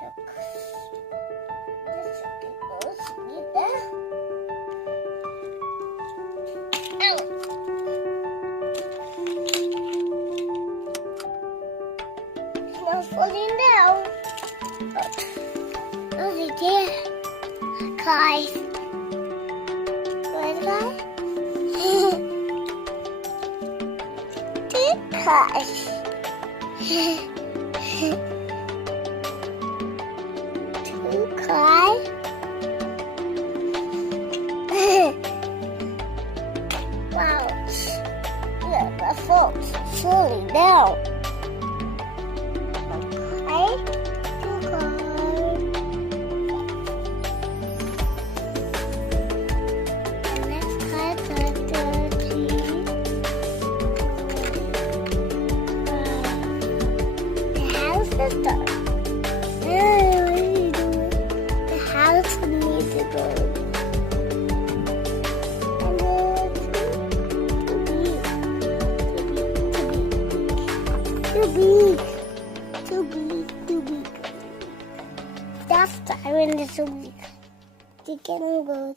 It's falling down. Oh, yeah. Guys. Guys. Guys. Two guys. Wow. Look, the folks falling down. Okay. Two guys. And let's cut the dirty. The house is done. What are you doing? The house needs to go. Too big. That's the iron is so big. They can go.